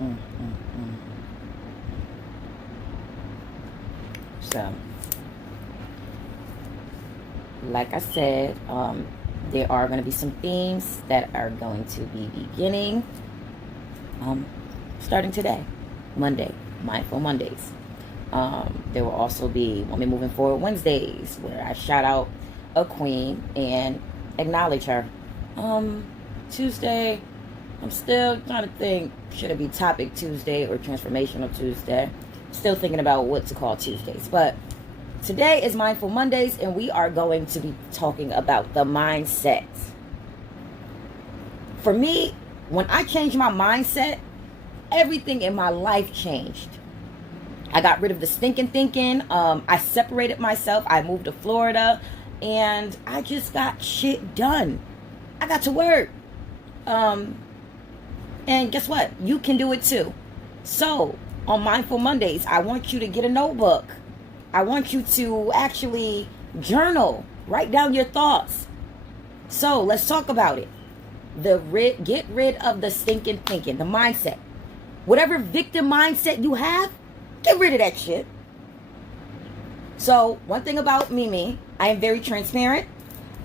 mm, mm. So, like I said, there are going to be some themes that are going to be beginning starting today, Monday, Mindful Mondays. There will also be Women Moving Forward Wednesdays, where I shout out a queen and acknowledge her. Tuesday, I'm still trying to think, should it be Topic Tuesday or Transformational Tuesday? Still thinking about what to call Tuesdays. But today is Mindful Mondays, and we are going to be talking about the mindset. For me, when I changed my mindset, everything in my life changed. I got rid of the stinking thinking. I separated myself. I moved to Florida, and I just got shit done. I got to work. And guess what? You can do it too. So, on Mindful Mondays, I want you to get a notebook. I want you to actually journal. Write down your thoughts. So, let's talk about it. Get rid of the stinking thinking, the mindset. Whatever victim mindset you have, get rid of that shit. So, one thing about Mimi, I am very transparent.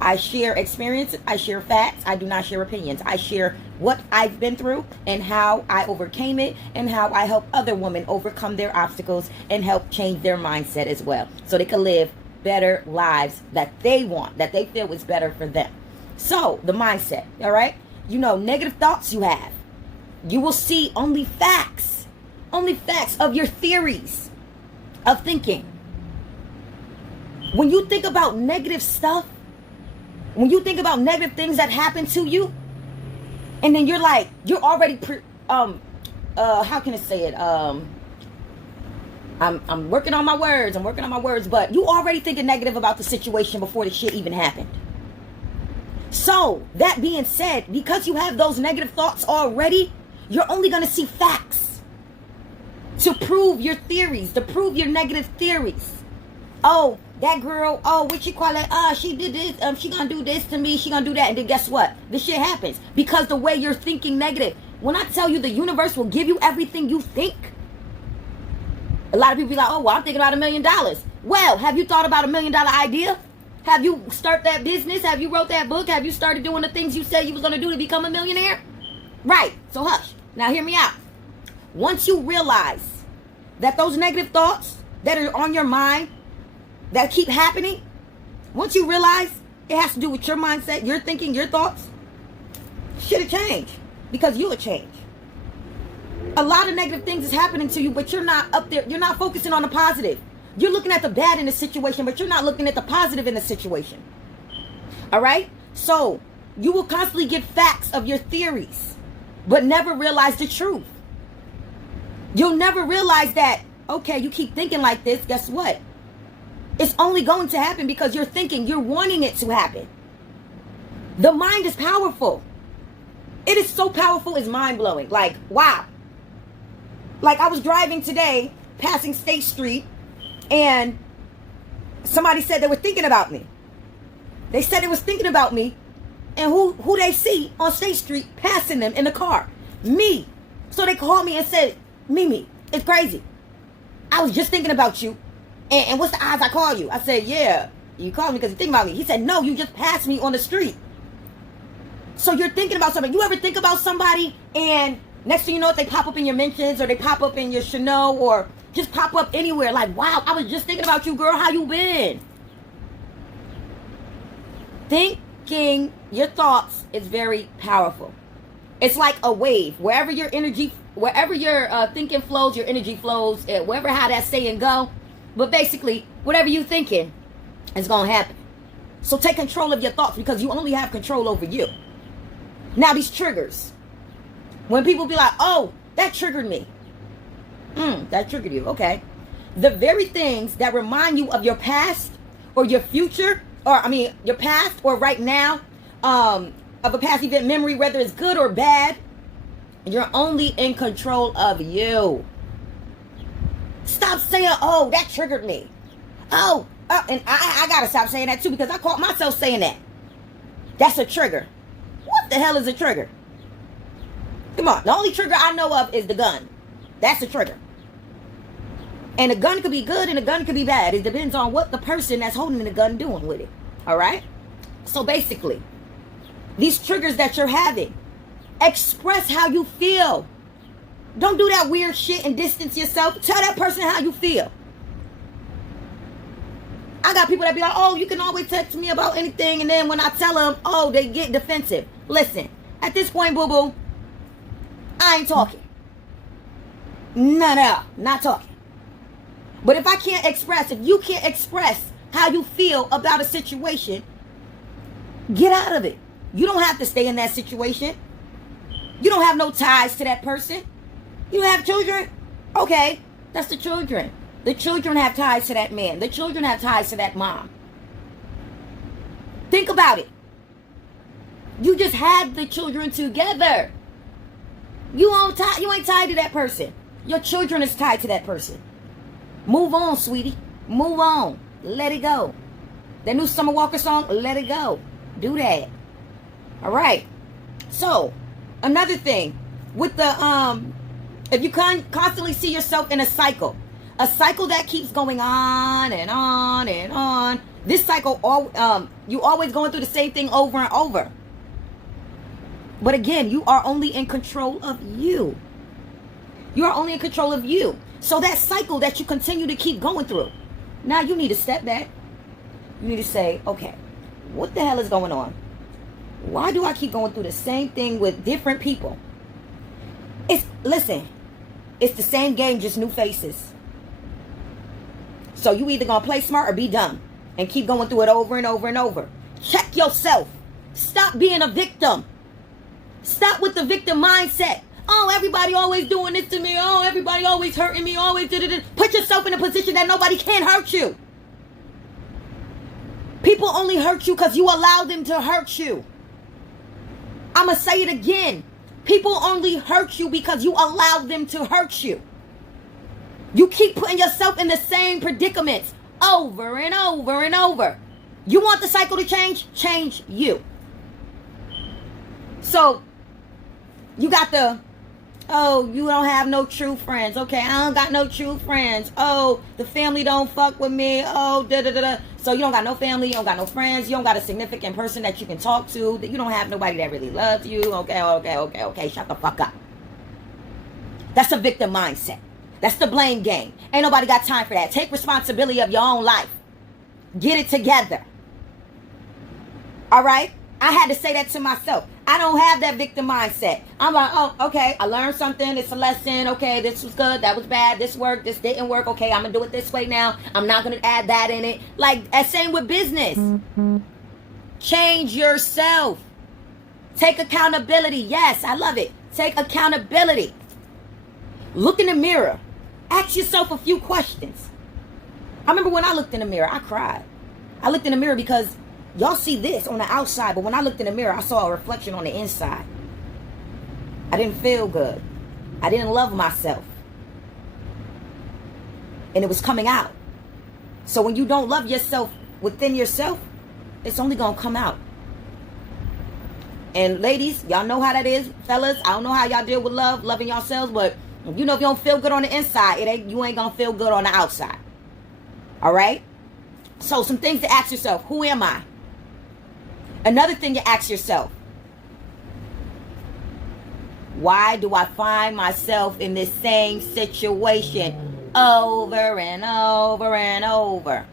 I share experience. I share facts. I do not share opinions. I share what I've been through and how I overcame it and how I help other women overcome their obstacles and help change their mindset as well, so they can live better lives that they want, that they feel is better for them. So, the mindset, all right? You know, negative thoughts you have. You will see only facts of your theories of thinking. When you think about negative stuff, when you think about negative things that happen to you, and then you're like, you're already, how can I say it? I'm working on my words, but you already thinking negative about the situation before the shit even happened. So, that being said, because you have those negative thoughts already, you're only going to see facts to prove your theories, to prove your negative theories. Oh, that girl, what you call it? She did this, she gonna do this to me, she gonna do that, and then guess what? This shit happens because the way you're thinking negative. When I tell you the universe will give you everything you think, a lot of people be like, oh, well, I'm thinking about $1 million. Well, have you thought about $1 million idea? Have you started that business? Have you wrote that book? Have you started doing the things you said you was gonna do to become a millionaire? Right, so hush. Now hear me out. Once you realize that those negative thoughts that are on your mind, that keep happening, once you realize it has to do with your mindset, your thinking, your thoughts, shit'll change, because you'll change. A lot of negative things is happening to you, but you're not up there, you're not focusing on the positive. You're looking at the bad in the situation, but you're not looking at the positive in the situation. All right? So, you will constantly get facts of your theories, but never realize the truth. You'll never realize that, okay, you keep thinking like this, guess what? It's only going to happen because you're thinking, you're wanting it to happen. The mind is powerful. It is so powerful, it's mind-blowing. Like, wow. Like, I was driving today, passing State Street, and somebody said they were thinking about me. They said they was thinking about me, and who they see on State Street passing them in the car? Me. So they called me and said, Mimi, it's crazy. I was just thinking about you. And what's the odds I call you? I said, yeah, you called me because you think about me. He said, no, you just passed me on the street. So you're thinking about somebody. You ever think about somebody and next thing you know, they pop up in your mentions or they pop up in your Chanel or just pop up anywhere. Like, wow, I was just thinking about you, girl. How you been? Thinking your thoughts is very powerful. It's like a wave. Wherever your energy, wherever your thinking flows, your energy flows. Wherever how that saying go. But basically, whatever you're thinking is going to happen. So take control of your thoughts because you only have control over you. Now, these triggers. When people be like, oh, that triggered me. That triggered you. Okay. The very things that remind you of your past or your future, your past or right now, of a past event memory, whether it's good or bad, you're only in control of you. Stop saying, oh, that triggered me. And I got to stop saying that too because I caught myself saying that. That's a trigger. What the hell is a trigger? Come on. The only trigger I know of is the gun. That's the trigger. And a gun could be good and a gun could be bad. It depends on what the person that's holding the gun doing with it. All right? So basically, these triggers that you're having, express how you feel. Don't do that weird shit and distance yourself. Tell that person how you feel. I got people that be like, oh, you can always text me about anything. And then when I tell them, oh, they get defensive. Listen, at this point, boo-boo, I ain't talking. No, not talking. But if I can't express, if you can't express how you feel about a situation, get out of it. You don't have to stay in that situation. You don't have no ties to that person. You have children? Okay, that's the children. The children have ties to that man. The children have ties to that mom. Think about it. You just had the children together. You ain't tied to that person. Your children is tied to that person. Move on, sweetie. Move on. Let it go. That new Summer Walker song, let it go. Do that. All right. So, another thing. With the, if you constantly see yourself in a cycle that keeps going on and on and on. This cycle, you always going through the same thing over and over. But again, you are only in control of you. You are only in control of you. So that cycle that you continue to keep going through, now you need to step back. You need to say, okay, what the hell is going on? Why do I keep going through the same thing with different people? Listen, it's the same game, just new faces. So you either gonna play smart or be dumb and keep going through it over and over and over. Check yourself. Stop being a victim. Stop with the victim mindset. Oh, everybody always doing this to me. Oh, everybody always hurting me. Always da-da-da. Put yourself in a position that nobody can hurt you. People only hurt you because you allow them to hurt you. I'm going to say it again. People only hurt you because you allow them to hurt you. You keep putting yourself in the same predicaments over and over and over. You want the cycle to change? Change you. So, you got the, oh, you don't have no true friends. Okay, I don't got no true friends. Oh, the family don't fuck with me. Oh, da-da-da-da. So you don't got no family, you don't got no friends, you don't got a significant person that you can talk to, that you don't have nobody that really loves you. Okay, shut the fuck up. That's a victim mindset. That's the blame game. Ain't nobody got time for that. Take responsibility of your own life. Get it together. All right? I had to say that to myself. I don't have that victim mindset. I'm like, oh, okay, I learned something. It's a lesson. Okay, this was good. That was bad. This worked. This didn't work. Okay, I'm going to do it this way now. I'm not going to add that in it. Like, same with business. Change yourself. Take accountability. Yes, I love it. Take accountability. Look in the mirror. Ask yourself a few questions. I remember when I looked in the mirror, I cried. I looked in the mirror because y'all see this on the outside, but when I looked in the mirror, I saw a reflection on the inside. I didn't feel good. I didn't love myself. And it was coming out. So when you don't love yourself within yourself, it's only going to come out. And ladies, y'all know how that is. Fellas, I don't know how y'all deal with loving yourselves, but you know if you don't feel good on the inside, you ain't going to feel good on the outside. All right? So some things to ask yourself. Who am I? Another thing to ask yourself. Why do I find myself in this same situation over and over and over?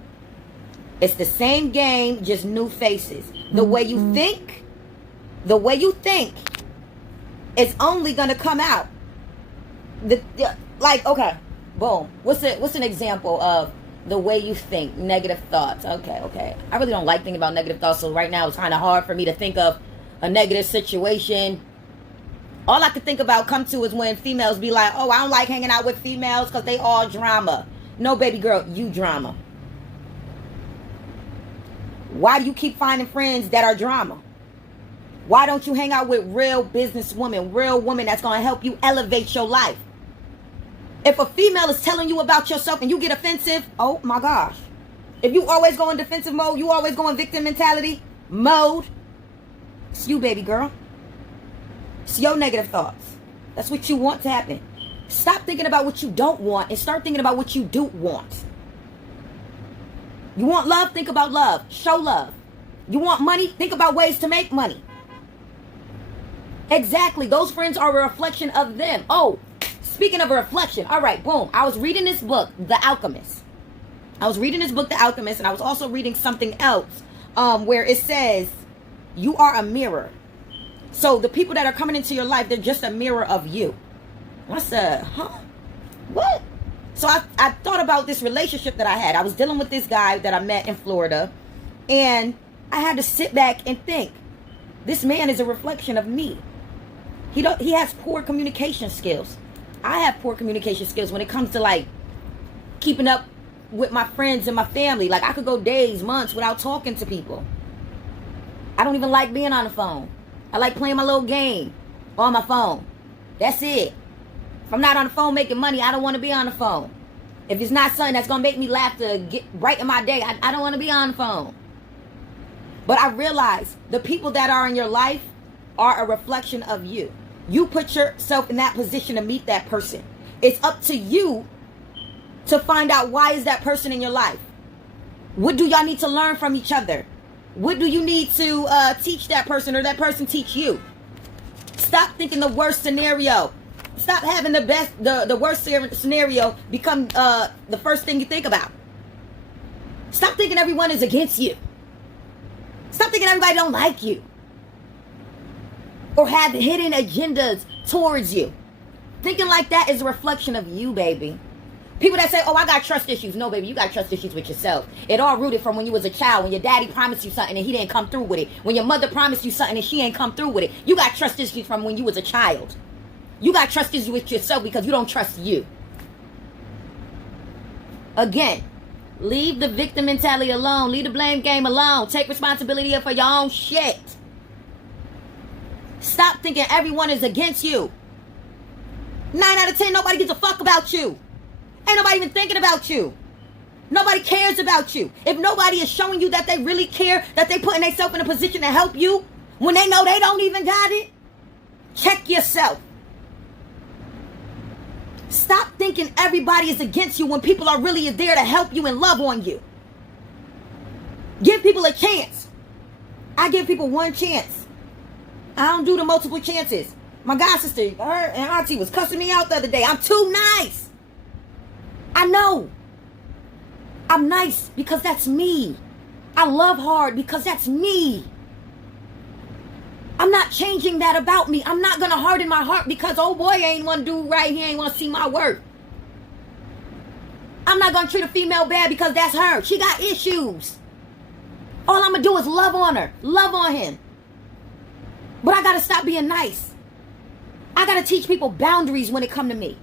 It's the same game, just new faces. The way you think, it's only going to come out. Like, okay, boom. What's an example of the way you think? Negative thoughts. Okay. I really don't like thinking about negative thoughts, so right now it's kind of hard for me to think of a negative situation. All I can think about come to is when females be like, oh, I don't like hanging out with females because they all drama. No, baby girl, you drama. Why do you keep finding friends that are drama? Why don't you hang out with real business women, real women that's going to help you elevate your life? If a female is telling you about yourself and you get offensive, oh my gosh. If you always go in defensive mode, you always go in victim mentality mode, it's you, baby girl. It's your negative thoughts. That's what you want to happen. Stop thinking about what you don't want and start thinking about what you do want. You want love? Think about love. Show love. You want money? Think about ways to make money. Exactly. Those friends are a reflection of them. Oh, speaking of a reflection. All right, boom. I was reading this book, The Alchemist. I was reading this book, The Alchemist, and I was also reading something else where it says, you are a mirror. So the people that are coming into your life, they're just a mirror of you. And I said, huh? What? So I thought about this relationship that I had. I was dealing with this guy that I met in Florida. And I had to sit back and think, this man is a reflection of me. He has poor communication skills. I have poor communication skills when it comes to like keeping up with my friends and my family. Like I could go days, months without talking to people. I don't even like being on the phone. I like playing my little game on my phone. That's it. If I'm not on the phone making money, I don't want to be on the phone. If it's not something that's going to make me laugh to get right in my day, I don't want to be on the phone. But I realize the people that are in your life are a reflection of you. You put yourself in that position to meet that person. It's up to you to find out why is that person in your life. What do y'all need to learn from each other? What do you need to teach that person or that person teach you? Stop thinking the worst scenario. Stop having the worst scenario become the first thing you think about. Stop thinking everyone is against you. Stop thinking everybody don't like you. Or have hidden agendas towards you. Thinking like that is a reflection of you, baby. People that say, oh, I got trust issues. No, baby, you got trust issues with yourself. It all rooted from when you was a child, when your daddy promised you something and he didn't come through with it. When your mother promised you something and she ain't come through with it. You got trust issues from when you was a child. You got trust issues with yourself because you don't trust you. Again, leave the victim mentality alone. Leave the blame game alone. Take responsibility for your own shit. Stop thinking everyone is against you. 9 out of 10, nobody gives a fuck about you. Ain't nobody even thinking about you. Nobody cares about you. If nobody is showing you that they really care, that they putting themselves in a position to help you, when they know they don't even got it, check yourself. Stop thinking everybody is against you when people are really there to help you and love on you. Give people a chance. I give people one chance. I don't do the multiple chances. My god sister, her and auntie was cussing me out the other day. I'm too nice. I know. I'm nice because that's me. I love hard because that's me. I'm not changing that about me. I'm not going to harden my heart because old boy ain't want to do right. He ain't want to see my work. I'm not going to treat a female bad because that's her. She got issues. All I'm going to do is love on her. Love on him. But I got to stop being nice. I got to teach people boundaries when it come to me.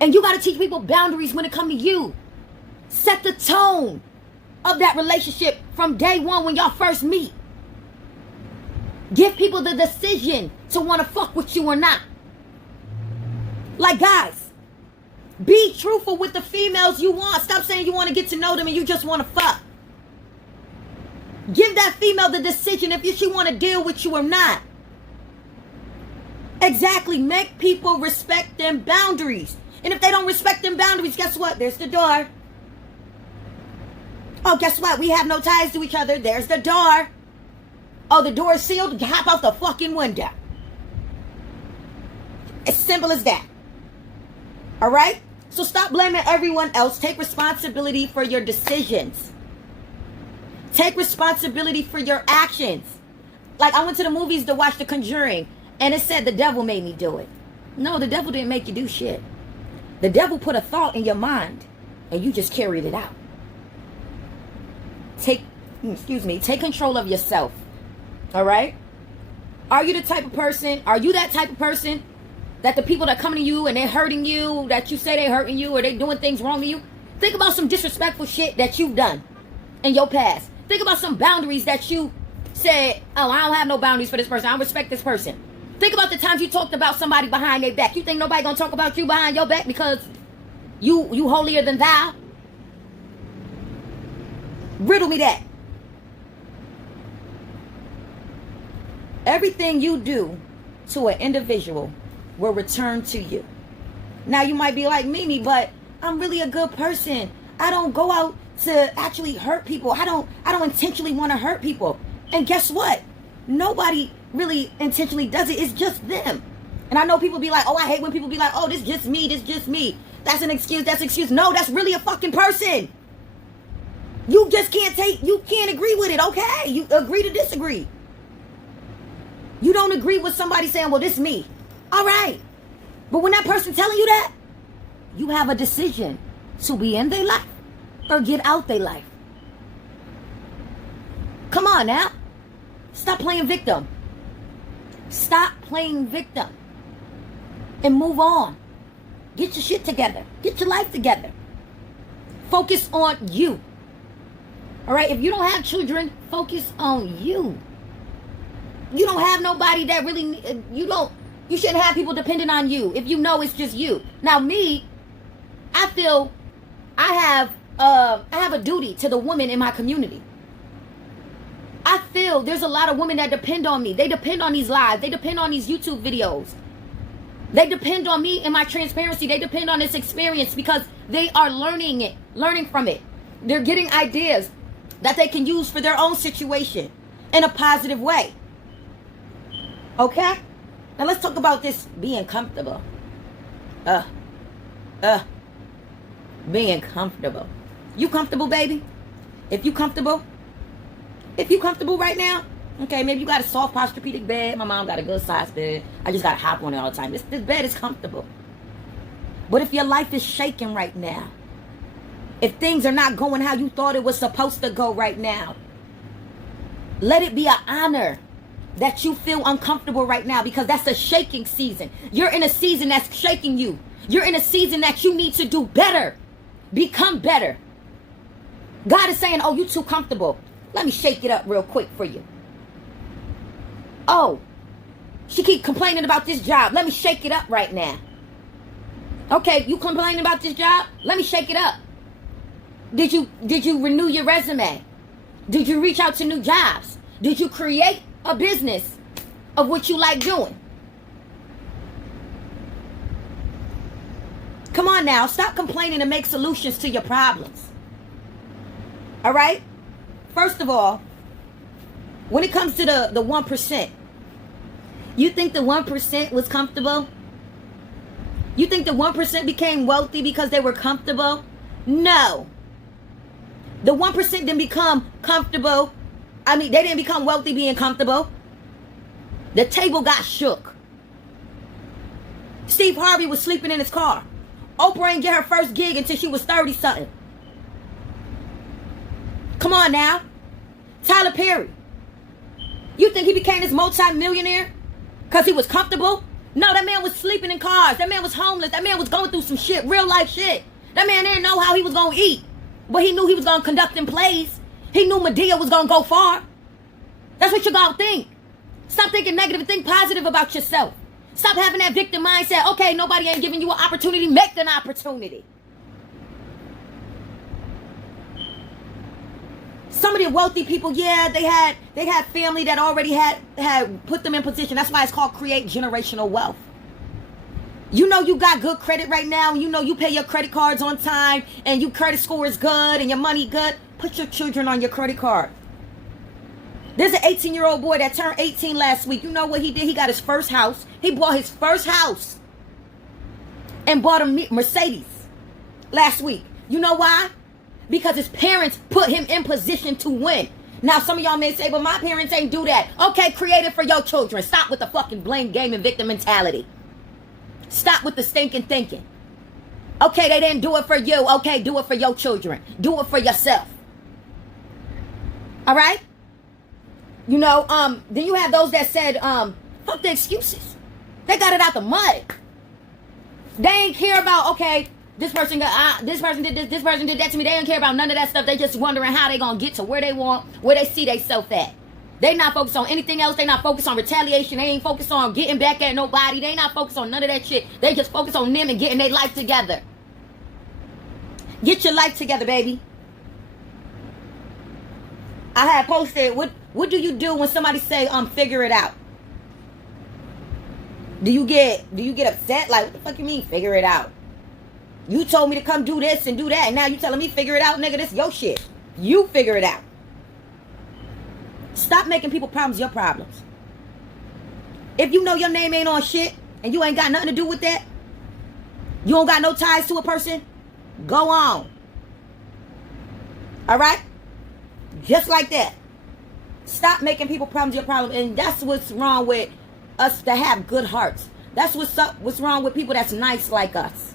And you got to teach people boundaries when it come to you. Set the tone of that relationship from day one when y'all first meet. Give people the decision to want to fuck with you or not. Like guys, be truthful with the females you want. Stop saying you want to get to know them and you just want to fuck. Give that female the decision if she want to deal with you or not. Exactly. Make people respect them boundaries. And if they don't respect them boundaries, guess what? There's the door. Oh, guess what? We have no ties to each other. There's the door. Oh, the door is sealed. Hop out the fucking window. As simple as that. All right? So stop blaming everyone else. Take responsibility for your decisions. Take responsibility for your actions. Like I went to the movies to watch The Conjuring, and it said the devil made me do it. No, the devil didn't make you do shit. The devil put a thought in your mind, and you just carried it out. Take control of yourself. All right? Are you the type of person, are you that type of person that the people that come to you and they're hurting you, that you say they're hurting you or they doing things wrong to you? Think about some disrespectful shit that you've done in your past. Think about some boundaries that you said, oh, I don't have no boundaries for this person. I don't respect this person. Think about the times you talked about somebody behind their back. You think nobody gonna talk about you behind your back because you holier than thou? Riddle me that. Everything you do to an individual will return to you. Now you might be like, Mimi, but I'm really a good person. I don't go out to actually hurt people. I don't intentionally want to hurt people. And guess what? Nobody really intentionally does it. It's just them. And I know people be like, oh, I hate when people be like, oh, this just me. That's an excuse. That's an excuse. No, that's really a fucking person. You just you can't agree with it, okay? You agree to disagree. You don't agree with somebody saying, well, this me. All right. But when that person telling you that, you have a decision to be in their life or get out their life. Come on now. Stop playing victim. Stop playing victim. And move on. Get your shit together. Get your life together. Focus on you. All right? If you don't have children, focus on you. You don't have nobody that really, you shouldn't have people dependent on you if you know it's just you. Now me, I feel I have a duty to the women in my community. I feel there's a lot of women that depend on me. They depend on these lives. They depend on these YouTube videos. They depend on me and my transparency. They depend on this experience because they are learning from it. They're getting ideas that they can use for their own situation in a positive way. Okay? Now let's talk about this being comfortable. Being comfortable. You comfortable, baby? If you comfortable right now, okay, maybe you got a soft posturepedic bed. My mom got a good size bed. I just got to hop on it all the time. This bed is comfortable. But if your life is shaking right now, if things are not going how you thought it was supposed to go right now, let it be an honor that you feel uncomfortable right now, because that's a shaking season. You're in a season that's shaking you. You're in a season that you need to do better. Become better. God is saying, oh, you too comfortable. Let me shake it up real quick for you. Oh, she keep complaining about this job. Let me shake it up right now. Okay, you complaining about this job? Let me shake it up. Did you renew your resume? Did you reach out to new jobs? Did you create a business of what you like doing? Come on now, stop complaining and make solutions to your problems. All right? First of all, when it comes to the 1%, you think the 1% was comfortable? You think the 1% became wealthy because they were comfortable? No. The 1% didn't become comfortable. I mean, they didn't become wealthy being comfortable. The table got shook. Steve Harvey was sleeping in his car. Oprah didn't get her first gig until she was 30-something. Come on now. Tyler Perry. You think he became this multi-millionaire because he was comfortable? No, that man was sleeping in cars. That man was homeless. That man was going through some shit, real life shit. That man didn't know how he was going to eat. But he knew he was going to conduct in plays. He knew Medea was going to go far. That's what you got to think. Stop thinking negative and think positive about yourself. Stop having that victim mindset. Okay, nobody ain't giving you an opportunity. Make an opportunity. Some of the wealthy people, yeah, they had family that already had put them in position. That's why it's called create generational wealth. You know you got good credit right now. You know you pay your credit cards on time and your credit score is good and your money good. Put your children on your credit card. There's an 18-year-old boy that turned 18 last week. You know what he did? He got his first house. He bought his first house and bought a Mercedes last week. You know why? Because his parents put him in position to win. Now, some of y'all may say, but my parents ain't do that. Okay, create it for your children. Stop with the fucking blame game and victim mentality. Stop with the stinking thinking. Okay, they didn't do it for you. Okay, do it for your children. Do it for yourself. All right? You know, then you have those that said, fuck the excuses. They got it out the mud. They ain't care about, okay, this person did this person did that to me. They don't care about none of that stuff. They just wondering how they gonna get to where they want, where they see themselves at. They not focused on anything else. They not focused on retaliation. They ain't focused on getting back at nobody. They not focused on none of that shit. They just focus on them and getting their life together. Get your life together, baby. I had posted, what do you do when somebody say, figure it out? Do you get upset? Like, what the fuck you mean, figure it out? You told me to come do this and do that, and now you telling me figure it out, nigga. This your shit. You figure it out. Stop making people problems your problems. If you know your name ain't on shit, and you ain't got nothing to do with that, you don't got no ties to a person, go on. Alright? Just like that. Stop making people problems your problem. And that's what's wrong with us to have good hearts. That's what's wrong with people that's nice like us.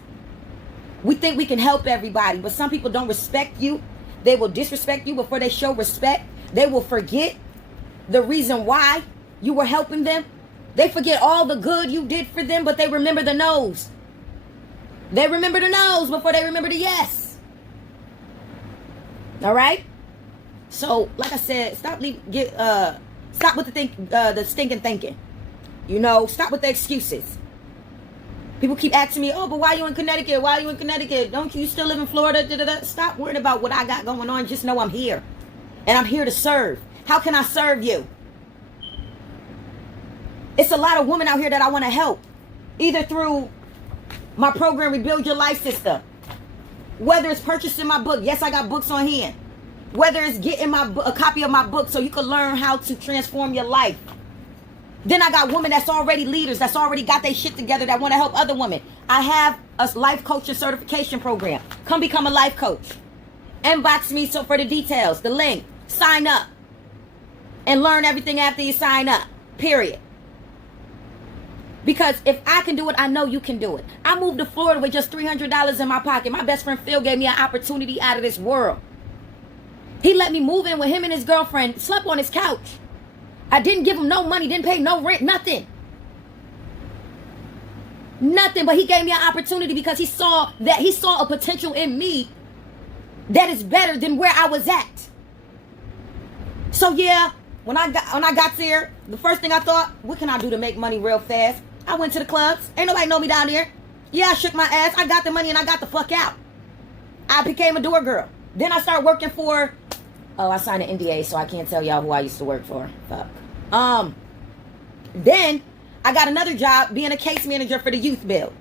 We think we can help everybody, but some people don't respect you. They will disrespect you before they show respect. They will forget the reason why you were helping them. They forget all the good you did for them, but they remember the no's. They remember the no's before they remember the yes. All right? So, like I said, stop with the stinking thinking. You know, stop with the excuses. People keep asking me, oh, but why are you in Connecticut? Why are you in Connecticut? Don't you still live in Florida? Da-da-da. Stop worrying about what I got going on. Just know I'm here. And I'm here to serve. How can I serve you? It's a lot of women out here that I want to help. Either through my program, Rebuild Your Life System. Whether it's purchasing my book. Yes, I got books on hand. Whether it's getting a copy of my book so you can learn how to transform your life. Then I got women that's already leaders, that's already got their shit together, that want to help other women. I have a life coaching certification program. Come become a life coach. Inbox me for the details, the link. Sign up. And learn everything after you sign up. Period. Because if I can do it, I know you can do it. I moved to Florida with just $300 in my pocket. My best friend Phil gave me an opportunity out of this world. He let me move in with him and his girlfriend, slept on his couch. I didn't give him no money, didn't pay no rent, nothing. Nothing, but he gave me an opportunity because he saw a potential in me that is better than where I was at. So yeah, when I got there, the first thing I thought, what can I do to make money real fast? I went to the clubs. Ain't nobody know me down there. Yeah, I shook my ass. I got the money and I got the fuck out. I became a door girl. Then I started working for... Oh, I signed an NDA, so I can't tell y'all who I used to work for. Fuck. Then I got another job being a case manager for the youth bill.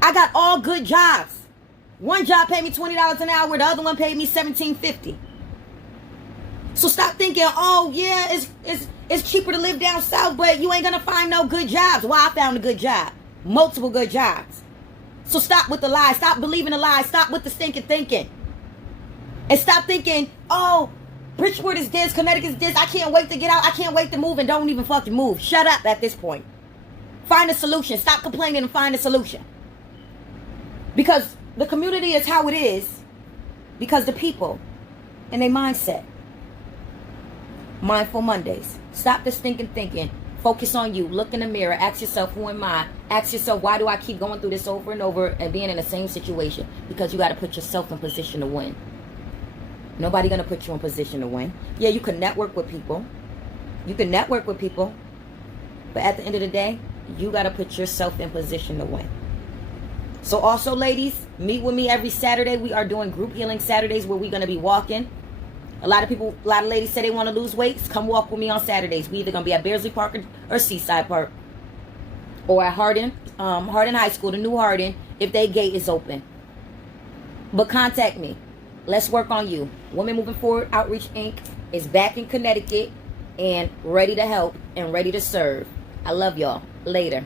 I got all good jobs. One job paid me $20 an hour. The other one paid me $17.50. So stop thinking, oh yeah, it's cheaper to live down south, but you ain't gonna find no good jobs. Well, I found a good job. Multiple good jobs. So stop with the lies. Stop believing the lies. Stop with the stinking thinking. And stop thinking, oh, Bridgeport is this, Connecticut is this. I can't wait to get out. I can't wait to move, and don't even fucking move. Shut up at this point. Find a solution. Stop complaining and find a solution. Because the community is how it is because the people and their mindset. Mindful Mondays. Stop the stinking thinking. Focus on you. Look in the mirror. Ask yourself, who am I? Ask yourself, why do I keep going through this over and over and being in the same situation? Because you got to put yourself in position to win. Nobody going to put you in position to win. Yeah, you can network with people. You can network with people. But at the end of the day, you got to put yourself in position to win. So also, ladies, meet with me every Saturday. We are doing group healing Saturdays where we're going to be walking. A lot of ladies say they want to lose weight. Come walk with me on Saturdays. We either going to be at Beardsley Park or Seaside Park. Or at Hardin High School, the new Hardin, if their gate is open. But contact me. Let's work on you. Women Moving Forward Outreach Inc. is back in Connecticut and ready to help and ready to serve. I love y'all. Later.